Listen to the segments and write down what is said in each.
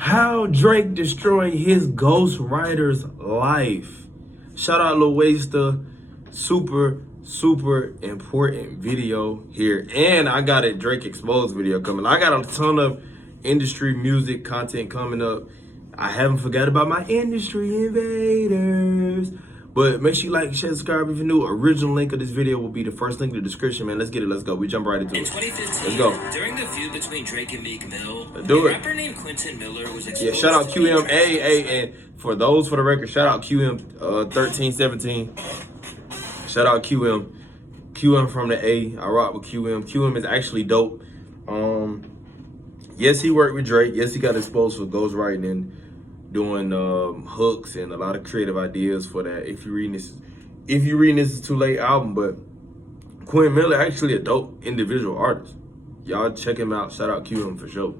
How Drake destroyed his ghostwriter's life. Shout out Lil Waster. Super important video here. And I got a Drake Exposed video coming. I got a ton of industry music content coming up. I haven't forgot about my industry invaders. But make sure you like, share, subscribe if you're new. Original link of this video will be the first link in the description, man. Let's get it. Let's go. We jump right into it. In 2015, let's go. During the feud between Drake and Meek Mill, a rapper named Quinton Miller was exposed. Yeah, shout out QM. And for those for the record, shout out QM 1317. Shout out QM. QM from the A. I rock with QM. QM is actually dope. Yes, he worked with Drake. Yes, he got exposed for ghostwriting and doing hooks and a lot of creative ideas for that. If you reading this is too late album, but Quinton Miller actually a dope individual artist. Y'all check him out. Shout out QM for sure.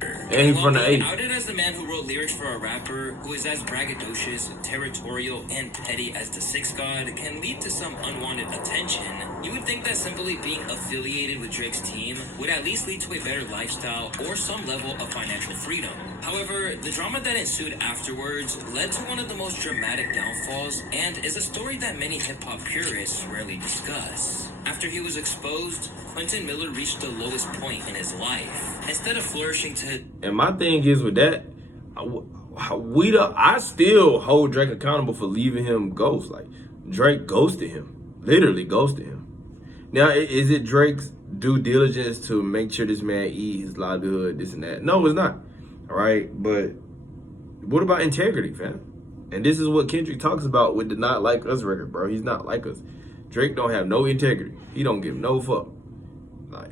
And he's from the A. Outed as the man who wrote lyrics for a rapper who is as braggadocious, territorial, and petty as the Sixth God can lead to some unwanted attention. You would think that simply being affiliated with Drake's team would at least lead to a better lifestyle or some level of financial freedom. However, the drama that ensued afterwards led to one of the most dramatic downfalls and is a story that many hip-hop purists rarely discuss. After he was exposed, Quinton Miller reached the lowest point in his life. Instead of flourishing to... And my thing is with that, I still hold Drake accountable for leaving him ghost. Like, Drake ghosted him. Literally ghosted him. Now, is it Drake's due diligence to make sure this man eat his livelihood, this and that? No, it's not. All right? But what about integrity, fam? And this is what Kendrick talks about with the Not Like Us record, bro. He's not like us. Drake don't have no integrity. He don't give no fuck. Like,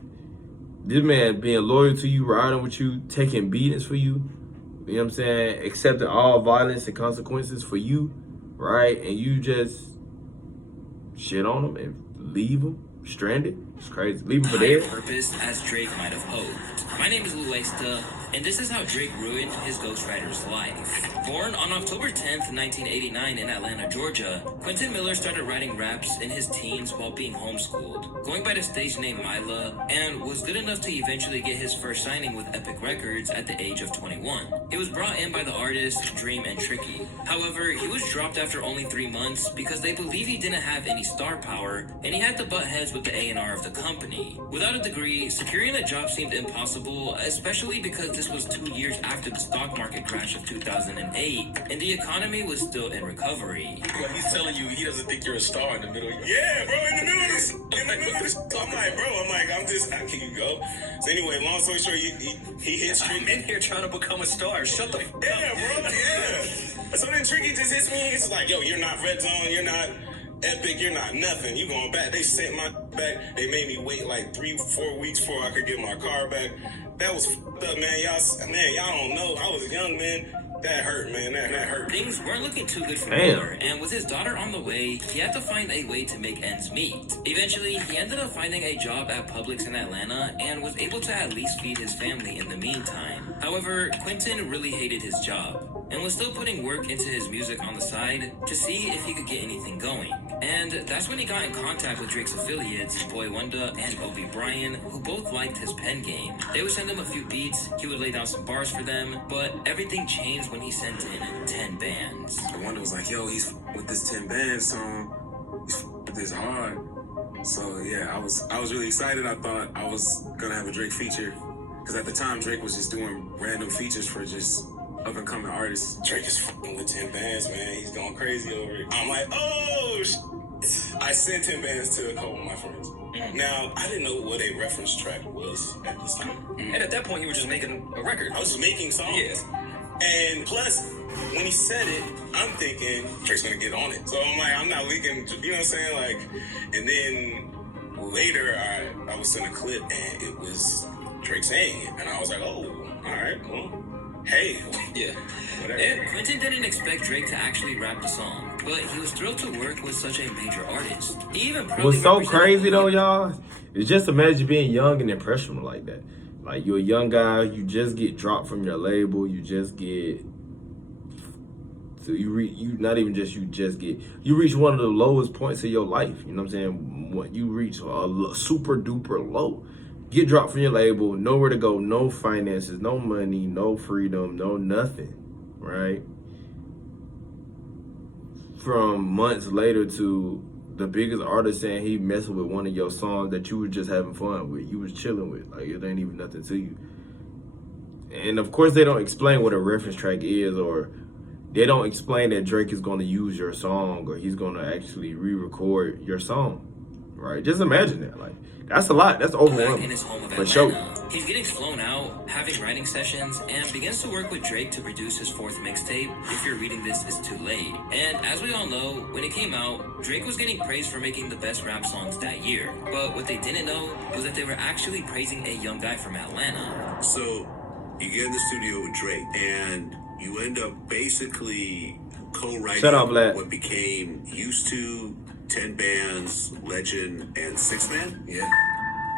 this man being loyal to you, riding with you, taking beatings for you, you know what I'm saying? Accepting all violence and consequences for you, right? And you just shit on him and leave him stranded. It's crazy. Leave him for dead. Purpose as Drake might have hoped. My name is Lil Waster, and this is how Drake ruined his ghostwriter's life. Born on October 10th, 1989 in Atlanta, Georgia, Quinton Miller started writing raps in his teens while being homeschooled, going by the stage name Mila, and was good enough to eventually get his first signing with Epic Records at the age of 21. He was brought in by the artists Dream and Tricky. However, he was dropped after only 3 months because they believed he didn't have any star power, and he had to butt heads with the A&R of the company. Without a degree, securing a job seemed impossible, especially because this was 2 years after the stock market crash of 2008, and the economy was still in recovery. Well, he's telling you he doesn't think you're a star in the middle. Yeah, bro, in the middle of this. I'm just, how can you go? So anyway, long story short, he hits Tricky. I'm in here trying to become a star. Shut the fuck up. Yeah, bro, yeah. So then Tricky just hits me. It's like, yo, you're not Red Zone, you're not Epic, you're not nothing. You going back. They sent my back. They made me wait like 3-4 weeks before I could get my car back. That was fucked up, man. Y'all don't know. I was a young man. That hurt, man. That hurt. Things weren't looking too good for Miller, and with his daughter on the way, he had to find a way to make ends meet. Eventually, he ended up finding a job at Publix in Atlanta and was able to at least feed his family in the meantime. However, Quinton really hated his job and was still putting work into his music on the side to see if he could get anything going. And that's when he got in contact with Drake's affiliates, Boy Wonder and Obi Bryan, who both liked his pen game. They would send him a few beats, he would lay down some bars for them, but everything changed when he sent in 10 bands. Wonder was like, yo, he's with this 10 band song. He's with this hard. So yeah, I was really excited. I thought I was gonna have a Drake feature, because at the time Drake was just doing random features for just up and coming artists. Drake is fucking with 10 bands, man. He's going crazy over it. I'm like, oh, I sent 10 bands to a couple of my friends. Now, I didn't know what a reference track was at this time. And at that point, you were just making a record. I was just making songs. Yes. And plus, when he said it, I'm thinking Drake's gonna get on it. So I'm like, I'm not leaking, you know what I'm saying? Like, and then later, I was sent a clip and it was Drake saying it. And I was like, oh, all right, well. Hey. Yeah. Whatever. And Quinton didn't expect Drake to actually rap the song, but he was thrilled to work with such a major artist. He even What's so crazy though, y'all, is just imagine being young and impressionable like that. Like, you're a young guy, you just get dropped from your label, you just get, so you reach one of the lowest points of your life. You know what I'm saying? You reach a super duper low. get dropped from your label, nowhere to go, no finances, no money, no freedom, no nothing, right? From months later to the biggest artist saying he messing with one of your songs that you were just having fun with, you was chilling with, like it ain't even nothing to you. And of course they don't explain what a reference track is, or they don't explain that Drake is going to use your song or he's going to actually re-record your song, right? Just imagine that. Like, that's a lot. That's overwhelming. In his home of For Atlanta, sure. he's getting flown out, having writing sessions, and begins to work with Drake to produce his 4th mixtape, If You're Reading This It's Too Late. And as we all know, when it came out, Drake was getting praised for making the best rap songs that year. But what they didn't know was that they were actually praising a young guy from Atlanta. So you get in the studio with Drake, and you end up basically co-writing Shut up, lad. what became Used To, 10 Bands, Legend, and 6 Man. Yeah.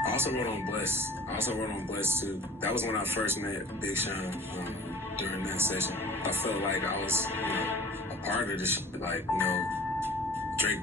I also wrote on Bless too. That was when I first met Big Sean during that session. I felt like I was, a part of this shit. Like, Drake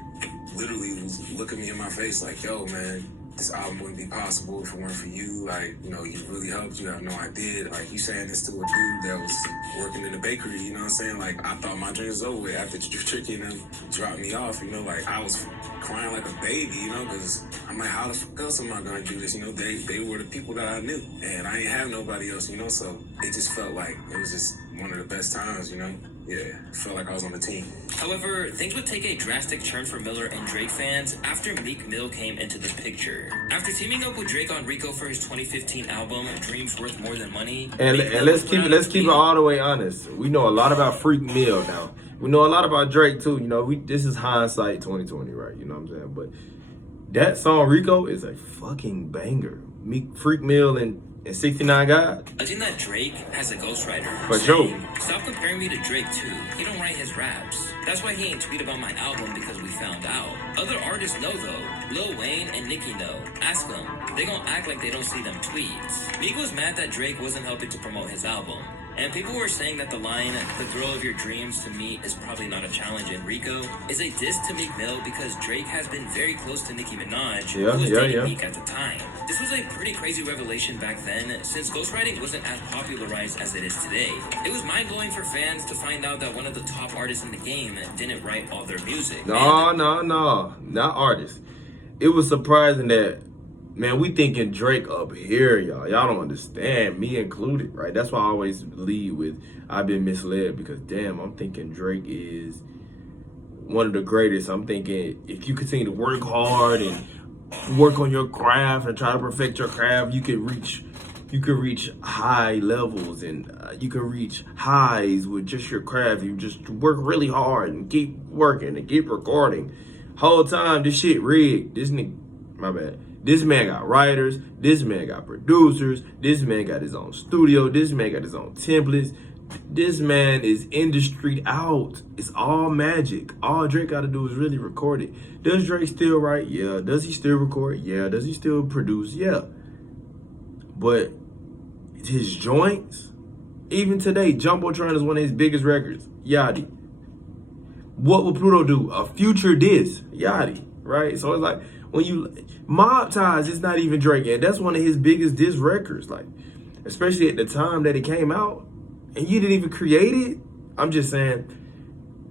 literally was looking me in my face like, yo, man, this album wouldn't be possible if it weren't for you. Like, you really helped. You have no idea. Like, you saying this to a dude that was working in the bakery, you know what I'm saying? Like, I thought my dream was over with after Tricky and them dropped me off, like, I was crying like a baby, because I'm like, how the fuck else am I gonna do this? They were the people that I knew, and I ain't have nobody else, so it just felt like it was just one of the best times, Yeah, felt like I was on the team. However, things would take a drastic turn for Miller and Drake fans after Meek Mill came into the picture. After teaming up with Drake on Rico for his 2015 album, Dreams Worth More Than Money. And let's keep it all the way honest. We know a lot about Freak Mill now. We know a lot about Drake too. This is hindsight 2020, right? You know what I'm saying? But that song Rico is a fucking banger. Freak Mill and 69 God. Alleging that Drake has a ghostwriter. For sure. Stop comparing me to Drake too. He don't write his raps. That's why he ain't tweet about my album, because we found out. Other artists know though. Lil Wayne and Nicki know. Ask them. They gon' act like they don't see them tweets. Meek was mad that Drake wasn't helping to promote his album. And people were saying that the line, "The girl of your dreams to me is probably not a challenge" in Rico, is a diss to Meek Mill because Drake has been very close to Nicki Minaj, who was dating Meek at the time. This was a pretty crazy revelation back then, since ghostwriting wasn't as popularized as it is today. It was mind-blowing for fans to find out that one of the top artists in the game didn't write all their music. No, not artists. It was surprising that, man, we thinking Drake up here, y'all. Y'all don't understand, me included, right? That's why I always lead with, I've been misled, because damn, I'm thinking Drake is one of the greatest. I'm thinking if you continue to work hard and work on your craft and try to perfect your craft, you could reach high levels, and you can reach highs with just your craft. You just work really hard and keep working and keep recording. Whole time, this shit rigged. This nigga, my bad. This man got writers, this man got producers, this man got his own studio, this man got his own templates. This man is industry out. It's all magic. All Drake got to do is really record it. Does Drake still write? Yeah. Does he still record? Yeah. Does he still produce? Yeah. But his joints, even today, Jumbotron is one of his biggest records. Yachty. What would Pluto do? A future diss. Yachty. Right? So it's like, when you Mob Ties, it's not even Drake, and that's one of his biggest diss records, like, especially at the time that it came out, and you didn't even create it. I'm just saying,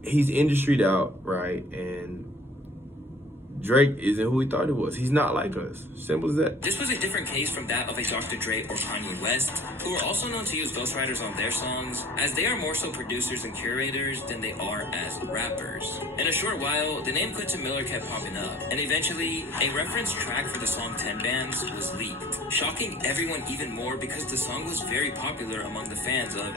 he's industried out, right? And Drake isn't who he thought he was. He's not like us. Simple as that. This was a different case from that of a Dr. Dre or Kanye West, who are also known to use ghostwriters on their songs, as they are more so producers and curators than they are as rappers. In a short while, the name Quinton Miller kept popping up, and eventually, a reference track for the song 10 Bands was leaked, shocking everyone even more because the song was very popular among the fans of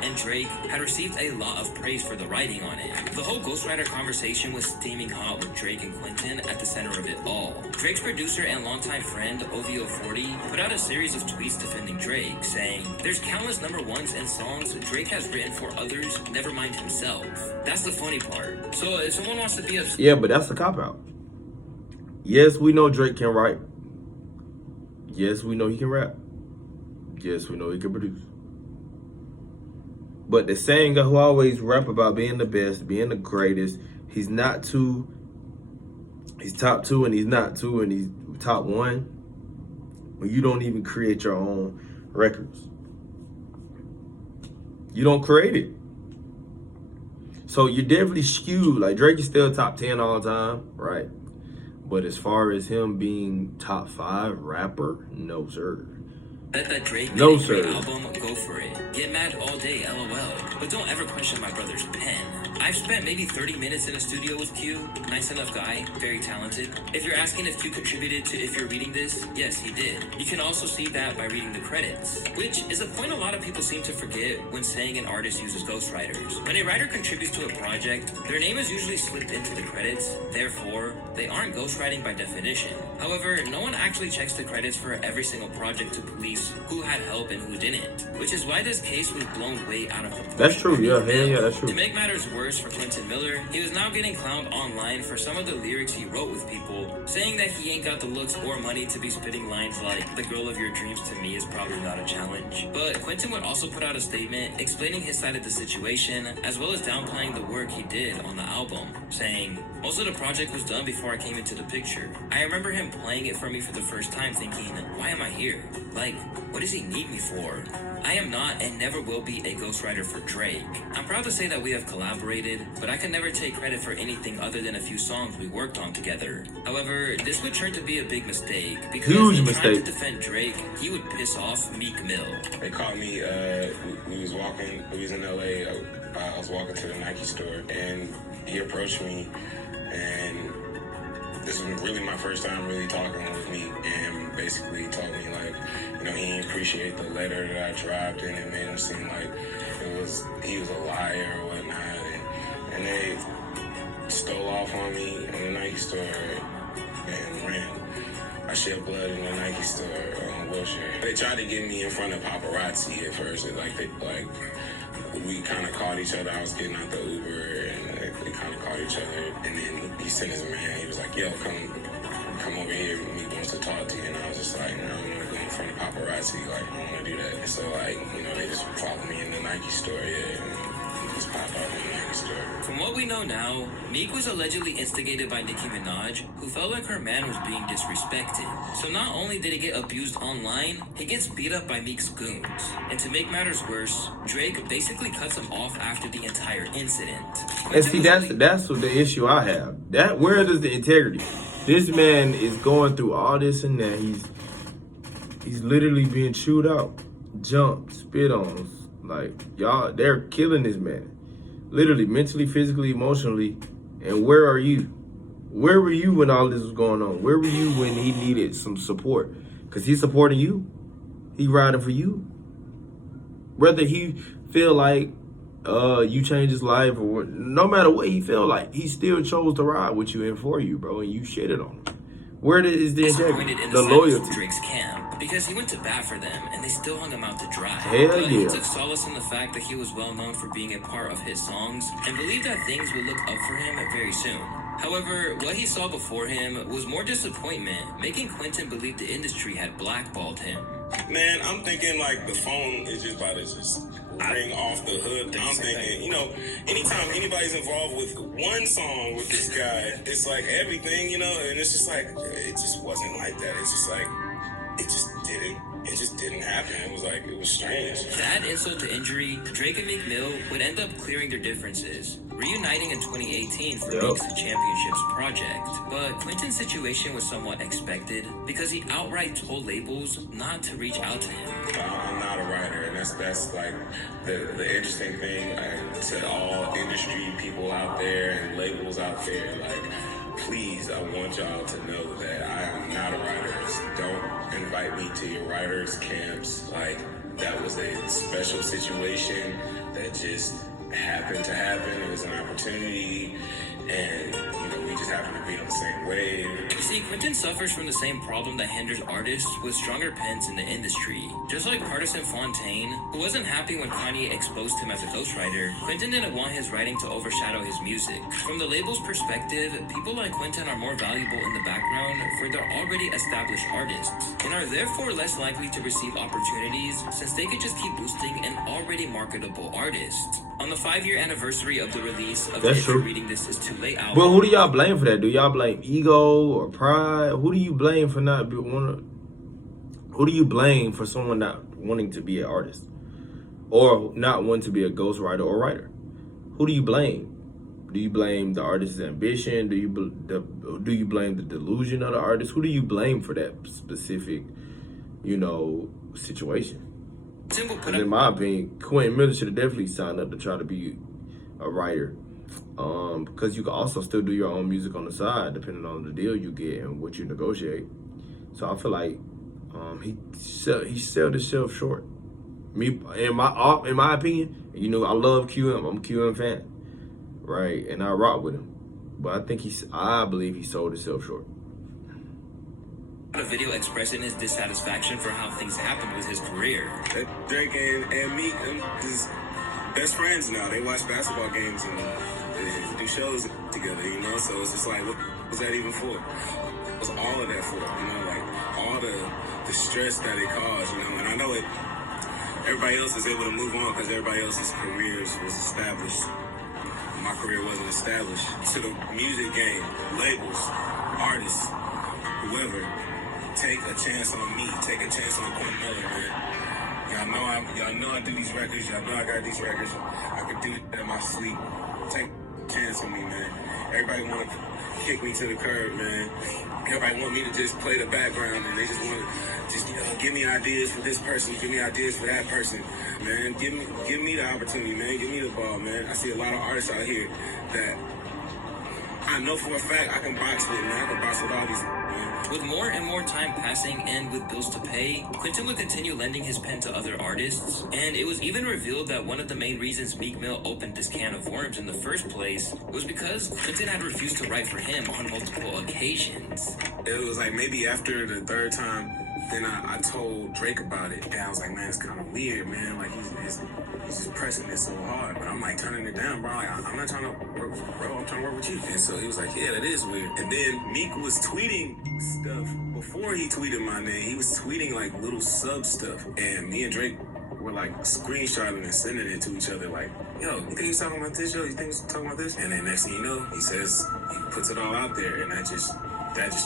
and Drake had received a lot of praise for the writing on it. The whole ghostwriter conversation was steaming hot with Drake and Quinton at the center of it all. Drake's producer and longtime friend, OVO40, put out a series of tweets defending Drake, saying, "There's countless number ones and songs Drake has written for others, never mind himself." That's the funny part. So if someone wants to be upset... Yeah, but that's a cop-out. Yes, we know Drake can write. Yes, we know he can rap. Yes, we know he can produce. But the same guy who always rap about being the best, being the greatest, he's not two, he's top two, and he's not two, and he's top one. when you don't even create your own records? You don't create it. So you're definitely skewed. Like, Drake is still top 10 all the time, right? But as far as him being top 5 rapper, no sir. Bet that Drake made No, a great sir. album, go for it. Get mad all day, LOL. But don't ever question my brother's pen. I've spent maybe 30 minutes in a studio with Q. Nice enough guy, very talented. If you're asking if Q contributed to If You're Reading This, yes, he did. You can also see that by reading the credits, which is a point a lot of people seem to forget when saying an artist uses ghostwriters. When a writer contributes to a project, their name is usually slipped into the credits, therefore, they aren't ghostwriting by definition. However, no one actually checks the credits for every single project to police who had help and who didn't, which is why this case was blown way out of proportion. That's true, yeah, that's true. To make matters worse for Quinton Miller, he was now getting clowned online for some of the lyrics he wrote with people, saying that he ain't got the looks or money to be spitting lines like, "The girl of your dreams to me is probably not a challenge." But Quinton would also put out a statement explaining his side of the situation, as well as downplaying the work he did on the album, saying, "Most of the project was done before I came into the picture. I remember him playing it for me for the first time thinking, why am I here? Like, what does he need me for? I am not and never will be a ghostwriter for Drake. I'm proud to say that we have collaborated, but I can never take credit for anything other than a few songs we worked on together. However, this would turn to be a big mistake because Huge in mistake. trying to defend Drake, he would piss off Meek Mill." They called me, we was in LA, I was walking to the Nike store, and he approached me, and this was really my first time really talking with me, and basically told me, like, you know, he didn't appreciate the letter that I dropped, and it made him seem like he was a liar or whatnot, and they stole off on me in the Nike store and ran. I shed blood in the Nike store on Wilshire. They tried to get me in front of paparazzi at first. We kind of called each other. I was getting out the Uber, and they kind of called each other. And then he sent his man. He was like, "Yo, come over here. Meek wants to talk to you." And I was just like, "No, I'm gonna go in front of paparazzi. Like, I don't want to do that." And so, like, you know, they just followed me in the Nike store, and just pop out in the Nike store. From what we know now, Meek was allegedly instigated by Nicki Minaj, who felt like her man was being disrespected. So not only did he get abused online, he gets beat up by Meek's goons. And to make matters worse, Drake basically cuts him off after the entire incident. And see, that's what the issue I have. Where is the integrity? This man is going through all this and that. He's literally being chewed out, jumped, spit on. Like, y'all, they're killing this man. Literally, mentally, physically, emotionally. And where are you? Where were you when all this was going on? Where were you when he needed some support? Because he's supporting you. He riding for you. Whether he feel like you changed his life or no matter what he feel like, he still chose to ride with you and for you, bro. And you shitted on him. Where is the integrity? The loyalty. Drake's camp, because he went to bat for them and they still hung him out to dry. Hell But yeah. he took solace in the fact that he was well known for being a part of his songs and believed that things would look up for him very soon. However, what he saw before him was more disappointment, making Quinton believe the industry had blackballed him. Man, I'm thinking like the phone is just about to just ring off the hook. I'm thinking, you know, anytime anybody's involved with one song with this guy, it's like everything, you know, and it's just like, it just wasn't like that. It's just like, it just didn't happen. It was strange. To add insult to injury, Drake and Meek Mill would end up clearing their differences, reuniting in 2018 for Meek's Championships project. But Quinton's situation was somewhat expected because he outright told labels not to reach out to him. I'm not a writer, and that's like the interesting thing to all industry people out there and labels out there. Like, please, I want y'all to know that I am not a writer. Don't invite me to your writers' camps. Like, that was a special situation that just happened to happen. It was an opportunity, and you know, we just happened to be on the same wave. You see, Quinton suffers from the same problem that hinders artists with stronger pens in the industry. Just like Partisan Fontaine, who wasn't happy when Kanye exposed him as a ghostwriter, Quinton didn't want his writing to overshadow his music. From the label's perspective, people like Quinton are more valuable in the background for their already established artists, and are therefore less likely to receive opportunities since they could just keep boosting an already marketable artist. On the 5-year anniversary of the release of That's If You're true. Reading This Is Too Late album, But who do y'all blame for that? Do y'all blame ego or pride? Who do you blame for not Who do you blame for someone not wanting to be an artist or not wanting to be a ghostwriter or writer? Who do you blame? Do you blame the artist's ambition? Do you blame the delusion of the artist? Who do you blame for that specific, situation? Because in my opinion, Quinton Miller should have definitely signed up to try to be a writer. Because you can also still do your own music on the side, depending on the deal you get and what you negotiate. So I feel like he sold himself short. Me, in my opinion, I love QM. I'm a QM fan, right? And I rock with him, but I believe he sold himself short. A video expressing his dissatisfaction for how things happened with his career. Drake and Meek is best friends now. They watch basketball games and they do shows together, So it's just like, what was that even for? What was all of that for? Like all the stress that it caused, And I know it. Everybody else is able to move on because everybody else's careers was established. My career wasn't established. To the music game, labels, artists, whoever, take a chance on me. Take a chance on Quinton Miller, man. Y'all know I do these records. Y'all know I got these records. I can do it in my sleep. Take a chance on me, man. Everybody want to kick me to the curb, man. Everybody want me to just play the background, and they just want to give me ideas for this person, give me ideas for that person, man. Give me the opportunity, man. Give me the ball, man. I see a lot of artists out here that I know for a fact I can box with, man. I can box with all these, man. With more and more time passing and with bills to pay, Quinton would continue lending his pen to other artists, and it was even revealed that one of the main reasons Meek Mill opened this can of worms in the first place was because Quinton had refused to write for him on multiple occasions. It was like maybe after the third time, then I told Drake about it, and I was like, man, it's kind of weird, man. Like he's just pressing it so hard, but I'm like turning it down, bro. Like, I'm not trying to work, bro. I'm trying to work with you. And so he was like, yeah, that is weird. And then Meek was tweeting stuff before he tweeted my name. He was tweeting like little sub stuff, and me and Drake were like screenshotting and sending it to each other, like, yo, you think he's talking about this? Yo, you think he's talking about this? And then next thing you know, he puts it all out there, and that just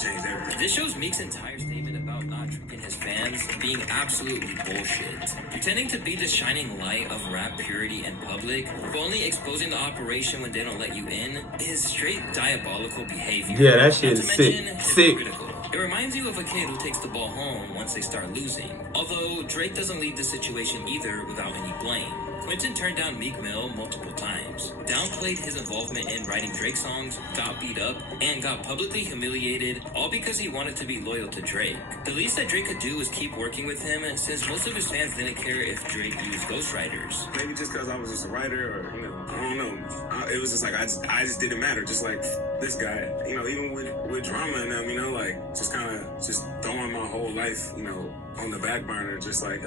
changed everything. This shows Meek's entire statement about not treating his fans being absolutely bullshit. Pretending to be the shining light of rap purity in public, but only exposing the operation when they don't let you in, is straight diabolical behavior. Yeah, that shit is sick. Hypocritical. It reminds you of a kid who takes the ball home once they start losing. Although Drake doesn't leave the situation either without any blame. Quinton turned down Meek Mill multiple times, downplayed his involvement in writing Drake songs, got beat up, and got publicly humiliated, all because he wanted to be loyal to Drake. The least that Drake could do was keep working with him, since most of his fans didn't care if Drake used ghostwriters. Maybe just because I was just a writer, or, I don't know. It was just like, I just didn't matter, just like this guy. Even with drama and them, like, just kind of just throwing my whole life, on the back burner, just like,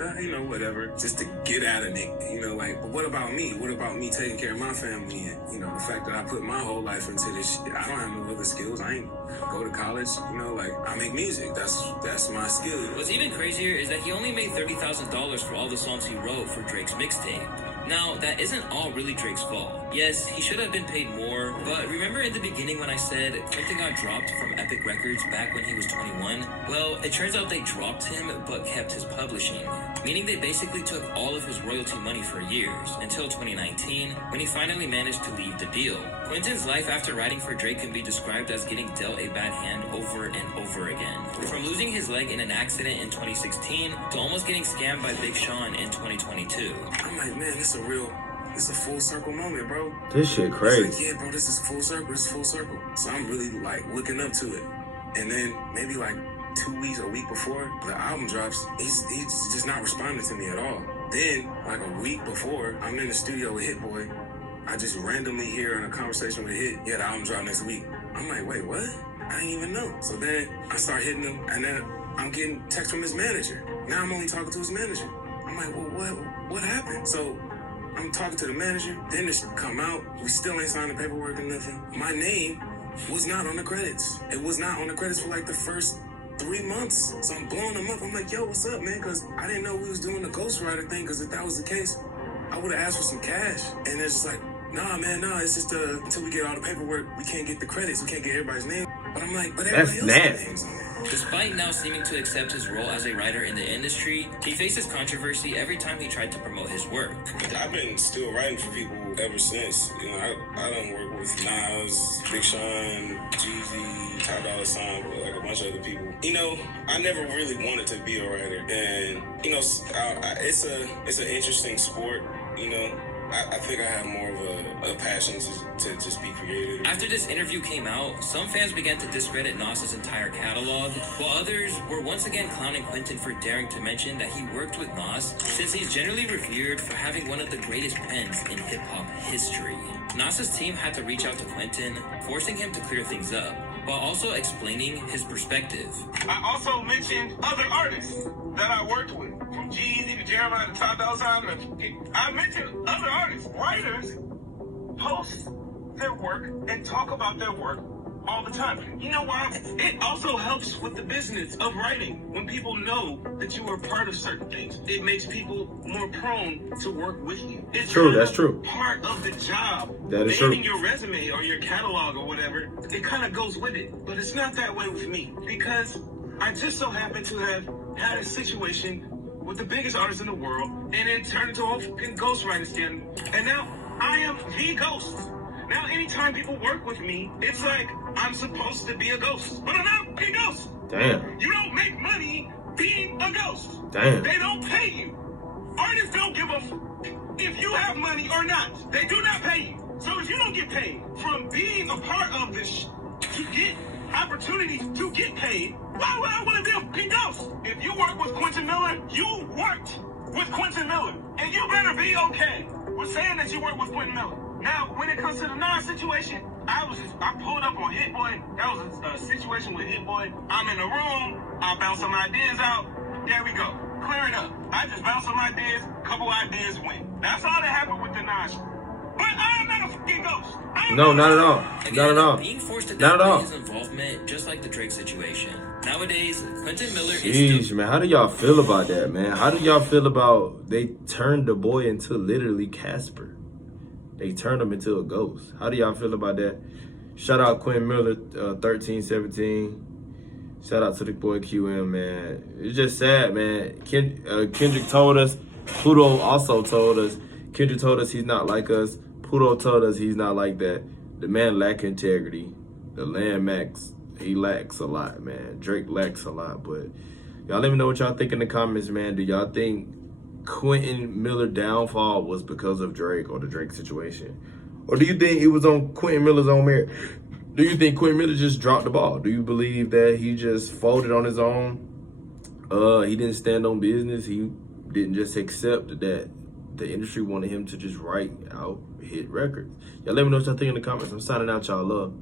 whatever, just to get at a nigga, like, but what about me? What about me taking care of my family? And, the fact that I put my whole life into this shit, I don't have no other skills. I ain't go to college, like, I make music. That's my skill. What's even crazier is that he only made $30,000 for all the songs he wrote for Drake's mixtape. Now, that isn't all really Drake's fault. Yes, he should have been paid more, but remember in the beginning when I said Quinton got dropped from Epic Records back when he was 21? Well, it turns out they dropped him, but kept his publishing, meaning they basically took all of his royalty money for years, until 2019, when he finally managed to leave the deal. Quinton's life after writing for Drake can be described as getting dealt a bad hand over and over again. From losing his leg in an accident in 2016, to almost getting scammed by Big Sean in 2022. I'm like, man, it's a full circle moment, bro. This shit crazy. Like, yeah, bro, this is full circle. It's full circle. So I'm really like looking up to it. And then maybe like 2 weeks, a week before the album drops, he's just not responding to me at all. Then, like a week before, I'm in the studio with Hit Boy. I just randomly hear in a conversation with Hit, yeah, the album drop next week. I'm like, wait, what? I didn't even know. So then I start hitting him, and then I'm getting text from his manager. Now I'm only talking to his manager. I'm like, well, what happened? So I'm talking to the manager, then this come out, we still ain't signed the paperwork or nothing. My name was not on the credits. It was not on the credits for like the first 3 months. So I'm blowing them up. I'm like, yo, what's up, man? Because I didn't know we was doing the ghostwriter thing, because if that was the case, I would have asked for some cash. And it's just like, nah, man, it's just until we get all the paperwork, we can't get the credits. We can't get everybody's name. But I'm like, but everybody else's names on there. Despite now seeming to accept his role as a writer in the industry, he faces controversy every time he tried to promote his work. I've been still writing for people ever since. You know, I done work with Nas, Big Sean, Jeezy, Ty Dolla $ign, like a bunch of other people. You know, I never really wanted to be a writer, and you know, it's an interesting sport. You know, I think I have more of a passion to just be creative. After this interview came out, some fans began to discredit Nas's entire catalog, while others were once again clowning Quinton for daring to mention that he worked with Nas, since he's generally revered for having one of the greatest pens in hip-hop history. Nas's team had to reach out to Quinton, forcing him to clear things up, while also explaining his perspective. I also mentioned other artists that I worked with, from Jeezy to Jeremiah to Ty Dolla $ign. I mentioned other artists. Writers post their work and talk about their work all the time. You know why? It also helps with the business of writing. When people know that you are part of certain things, it makes people more prone to work with you. It's True, kind that's of true. part of the job. That is true. Naming your resume or your catalog or whatever, it kind of goes with it. But it's not that way with me, because I just so happen to have had a situation with the biggest artist in the world, and it turned into a fucking ghostwriter scandal. And now I am the ghost. Now anytime people work with me, it's like I'm supposed to be a ghost. But I'm not a ghost. Damn. You don't make money being a ghost. Damn. They don't pay you. Artists don't give a if you have money or not. They do not pay you. So if you don't get paid from being a part of this to get opportunities to get paid, why would I want to be a fucking ghost? If you work with Quinton Miller, you worked with Quinton Miller. And you better be okay with saying that you work with Quinton Miller. Now, when it comes to the Nas situation, I pulled up on Hit Boy. That was a situation with Hit Boy. I'm in the room. I bounce some ideas out. There we go. Clear it up. I just bounce some ideas. Couple ideas win. That's all that happened with the Nas. But I am not a fucking ghost. No, not at all. Again, Not at all. being forced to Not at all. downplay his involvement, just like the Drake situation. Nowadays, Quinton Miller is Jeez, still... man, how do y'all feel about that, man? How do y'all feel about they turned the boy into literally Casper? They turned him into a ghost. How do y'all feel about that? Shout out Quinton Miller, 1317. Shout out to the boy QM, man. It's just sad, man. Kendrick told us. Pluto also told us. Kendrick told us he's not like us. Pluto told us he's not like that. The man lack integrity. The he lacks a lot, man. Drake lacks a lot, but y'all let me know what y'all think in the comments, man. Do y'all think Quinton Miller downfall was because of Drake or the Drake situation? Or do you think it was on Quinton Miller's own merit? Do you think Quinton Miller just dropped the ball? Do you believe that he just folded on his own? He didn't stand on business. He didn't just accept that the industry wanted him to just write out hit records. Y'all let me know what y'all think in the comments. I'm signing out, y'all. Love.